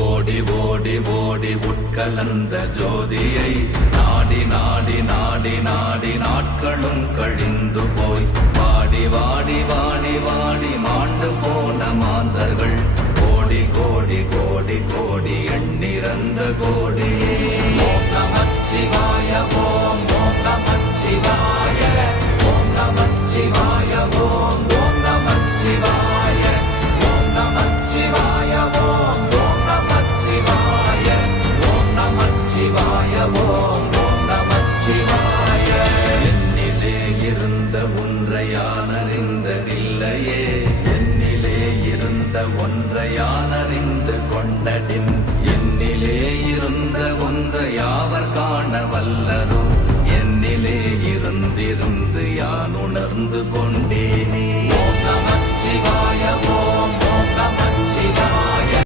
ஓடி ஓடி ஓடி உட்கலந்த ஜோதியை நாடி நாடி நாடி நாடி நாட்களும் கழிந்து போய் வாடி வாடி வாடி வாடி மாண்டு போன மாந்தர்கள் கோடி கோடி